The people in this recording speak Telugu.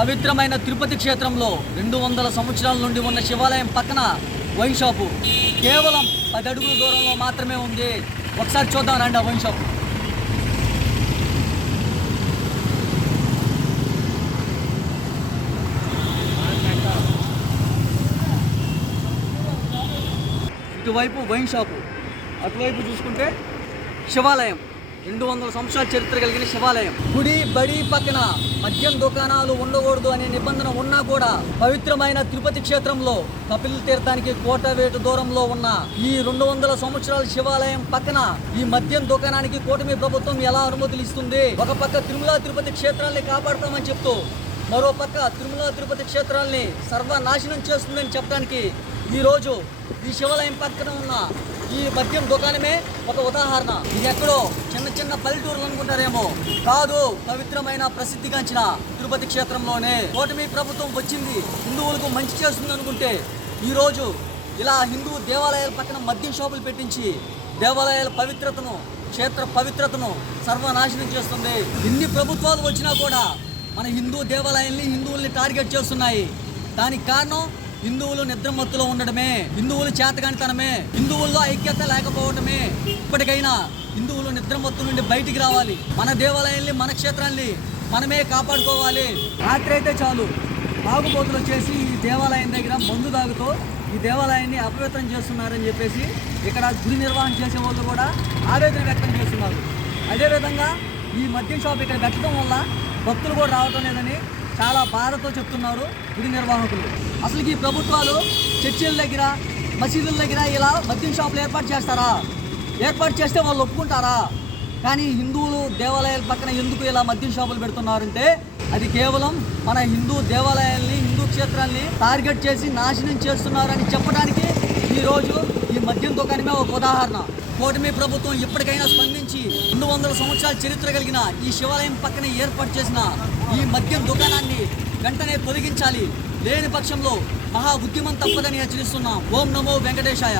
పవిత్రమైన తిరుపతి క్షేత్రంలో రెండు వందల సంవత్సరాల నుండి ఉన్న శివాలయం పక్కన వైన్ షాపు. కేవలం పది అడుగుల దూరంలో మాత్రమే ఉంది. ఒకసారి చూద్దాం రండి ఆ వైన్ షాపు. ఇటువైపు వైన్ షాపు. అటువైపు చూసుకుంటే శివాలయం. రెండు వందల సంవత్సరాల చరిత్ర కలిగిన శివాలయం. గుడి బడి పక్కన మద్యం దుకాణాలు ఉండకూడదు అనే నిబంధన ఉన్నా కూడా పవిత్రమైన తిరుపతి క్షేత్రంలో కపిల తీర్థానికి కోట వేటు దూరంలో ఉన్న ఈ రెండు వందల సంవత్సరాల శివాలయం పక్కన ఈ మద్యం దుకాణానికి కూటమి ప్రభుత్వం ఎలా అనుమతులు ఇస్తుంది? ఒక పక్క తిరుమల తిరుపతి క్షేత్రాన్ని కాపాడతామని చెప్తూ మరో పక్క తిరుమల తిరుపతి క్షేత్రాల్ని సర్వనాశనం చేస్తుందని చెప్పడానికి ఈరోజు ఈ శివాలయం పక్కన ఉన్న ఈ మద్యం దుకాణమే ఒక ఉదాహరణ. ఇది ఎక్కడో చిన్న చిన్న పల్లెటూరులు అనుకుంటారేమో. కాదు పవిత్రమైన ప్రసిద్ధిగాంచిన తిరుపతి క్షేత్రంలోనే కూటమి ప్రభుత్వం వచ్చింది. హిందువులకు మంచి చేస్తుంది అనుకుంటే ఈరోజు ఇలా హిందూ దేవాలయాల పక్కన మద్యం షాపులు పెట్టించి దేవాలయాల పవిత్రతను క్షేత్ర పవిత్రతను సర్వనాశనం చేస్తుంది. ఎన్ని ప్రభుత్వాలు వచ్చినా కూడా మన హిందూ దేవాలయాల్ని హిందువుల్ని టార్గెట్ చేస్తున్నాయి. దానికి కారణం హిందువులు నిద్రమత్తులో ఉండడమే హిందువులు చేతగానితనమే హిందువుల్లో ఐక్యత లేకపోవడమే ఇప్పటికైనా హిందువులు నిద్రమత్తు నుండి బయటికి రావాలి. మన దేవాలయాల్ని మన క్షేత్రాల్ని మనమే కాపాడుకోవాలి. రాత్రి అయితే చాలు. తాగుబోతులు వచ్చేసి ఈ దేవాలయం దగ్గర మందు తాగుతూ ఈ దేవాలయాన్ని అపవిత్రం చేస్తున్నారని చెప్పేసి ఇక్కడ గుడి నిర్వహణ చేసే వాళ్ళు కూడా ఆవేదన వ్యక్తం చేస్తున్నారు. అదేవిధంగా ఈ మద్యం షాప్ ఇక్కడ పెట్టడం వల్ల భక్తులు కూడా రావటం లేదని చాలా బాధతో చెప్తున్నారు గుడి నిర్వాహకులు. అసలు ఈ ప్రభుత్వాలు చర్చిల దగ్గర మసీదుల దగ్గర ఇలా మద్యం షాపులు ఏర్పాటు చేస్తారా? ఏర్పాటు చేస్తే వాళ్ళు ఒప్పుకుంటారా? కానీ హిందువులు దేవాలయాల పక్కన ఎందుకు ఇలా మద్యం షాపులు పెడుతున్నారంటే అది కేవలం మన హిందూ దేవాలయాల్ని హిందూ క్షేత్రాల్ని టార్గెట్ చేసి నాశనం చేస్తున్నారని చెప్పడానికి ఈరోజు ఈ మద్యం దుకాణమే ఒక ఉదాహరణ. కూటమి ప్రభుత్వం ఇప్పటికైనా స్పందించి రెండు వందల సంవత్సరాల చరిత్ర కలిగిన ఈ శివాలయం పక్కన ఏర్పాటు చేసిన ఈ మద్యం దుకాణాన్ని వెంటనే తొలగించాలి. లేని పక్షంలో మహా ఉద్యమం తప్పదని హెచ్చరిస్తున్నాం. ఓం నమో వెంకటేశాయ.